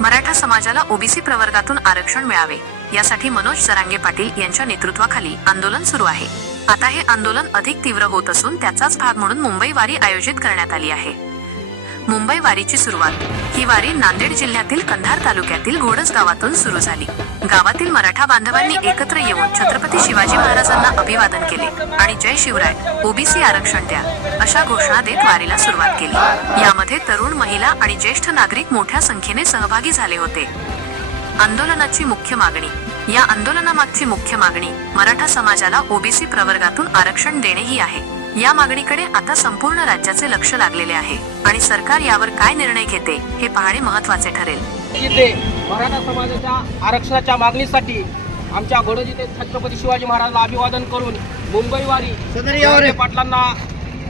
मराठा समाजाला ओबीसी प्रवर्गातून आरक्षण मिळावे. यासाठी मनोज सरांगे पाटील यांच्या नेतृत्वाखाली आंदोलन सुरू आहे. आता हे आंदोलन अधिक तीव्र होत असून त्याचाच भाग म्हणून मुंबईवारी आयोजित करण्यात आली आहे. मुंबई वारीची सुरुवात. ही वारी नांदेड जिल्ह्यातील कंधार तालुक्यातील घोडस गावातून सुरू झाली. गावातील मराठा बांधवांनी एकत्र येऊन छत्रपती शिवाजी महाराजांना अभिवादन केले आणि जय शिवराय ओबीसी आरक्षण द्या अशा घोषणा देत वारीला सुरुवात केली. यामध्ये तरुण महिला आणि ज्येष्ठ नागरिक मोठ्या संख्येने सहभागी झाले होते. आंदोलनाची मुख्य मागणी. या आंदोलनामागची मुख्य मागणी मराठा समाजाला ओबीसी प्रवर्गातून आरक्षण देणे ही आहे. या मागणीकडे आता संपूर्ण राज्याचे लक्ष लागलेले आहे. आणि सरकार यावर काय निर्णय घेते हे पाहणे महत्त्वाचे ठरेल. मराठा समाजाच्या आरक्षणाच्या मागणीसाठी आमच्या घोडज इथे छत्रपती शिवाजी महाराजांना अभिवादन करून मुंबईवारी पाटलांना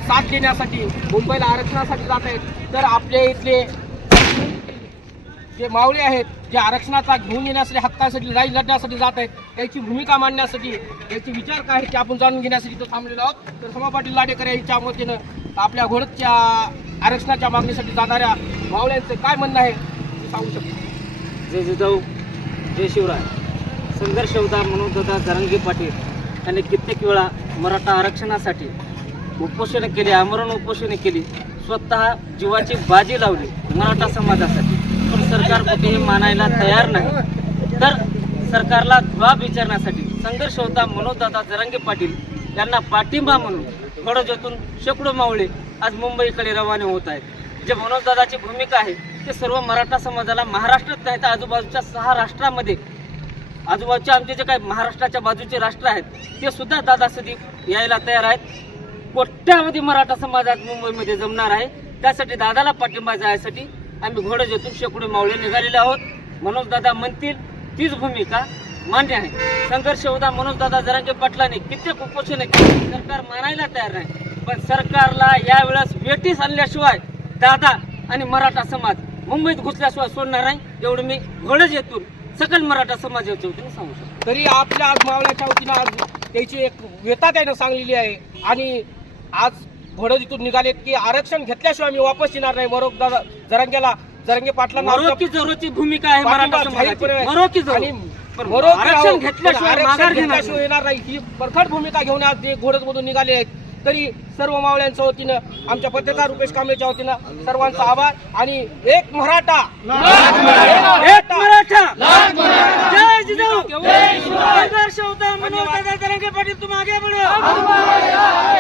साथ देण्यासाठी मुंबईला आरक्षणासाठी जात आहेत. तर आपल्या इथले जे मावळे आहेत जे आरक्षणाचा घेऊन येण्यासाठी हक्कासाठी लढाई लढण्यासाठी जात आहेत त्याची भूमिका मांडण्यासाठी त्याचे विचार काय आहेत ते आपण जाणून घेण्यासाठी तो थांबलेलो आहोत. तर समा पाटील लाडेकर यांच्या वतीनं आपल्या घोडच्या आरक्षणाच्या मागणीसाठी जाणाऱ्या मावळ्यांचं काय म्हणणं आहे ते सांगू शकतो. जय जिजाऊ जय शिवराय. संघर्ष होता म्हणून दादा धरणजी पाटील यांनी कित्येक वेळा मराठा आरक्षणासाठी उपोषण केले आमरण उपोषणं केली स्वतः जीवाची बाजी लावली मराठा समाजासाठी. पण सरकार कुठेही मानायला तयार नाही. तर सरकारला जबाब विचारण्यासाठी संघर्ष होता मनोजदादा जरांगे पाटील यांना पाठिंबा म्हणून थोडं शेकडो मावळे आज मुंबईकडे रवाने होत आहेत. जे मनोजदादाची भूमिका आहे ते सर्व मराठा समाजाला महाराष्ट्रात नाही तर आजूबाजूच्या सहा राष्ट्रामध्ये आजूबाजूचे आमचे जे काही महाराष्ट्राच्या बाजूचे राष्ट्र आहेत ते सुद्धा दादासाठी यायला तयार आहेत. कोट्यावधी मराठा समाज आज मुंबईमध्ये जमणार आहे. त्यासाठी दादाला पाठिंबा जायसाठी आम्ही घोडजेतून शेकडो मावळे निघालेले आहोत. मनोजदादा म्हणतील तीच भूमिका मान्य आहे. संघर्ष होता मनोजदादा जरांचे जरांगे पाटलाने. कित्येक उपोषण सरकार मानायला तयार नाही. पण सरकारला यावेळेस वेटीस आणल्याशिवाय दादा आणि मराठा समाज मुंबईत घुसल्याशिवाय सोडणार नाही. एवढं मी घोडच येतून सकल मराठा समाजाच्या वतीने सांगू शकतो. तरी आपल्या आज मावळ्याच्या वतीनं आज त्याची एक व्यथा त्यानं सांगलेली आहे. आणि आज घोडजीतून निघालेत की आरक्षण घेतल्याशिवाय मी वापस येणार नाही. दादा जरंगेला जरंगे जरूरची भूमिका आहे आरक्षण घेतल्याशिवाय येणार नाही. ही परखड भूमिका घेऊन आज ते घोडजमधून निघाले आहेत तरी सर्व मावळ्यांच्या वतीनं आमच्या पत्रकार रुपेश कांबळेच्या वतीनं सर्वांचा आभार. आणि एक मराठा एक मराठा. जय जिजाऊ. संघर्ष होता. मनोज दादा तरंगे पाटील तुम आगे बढ़ो.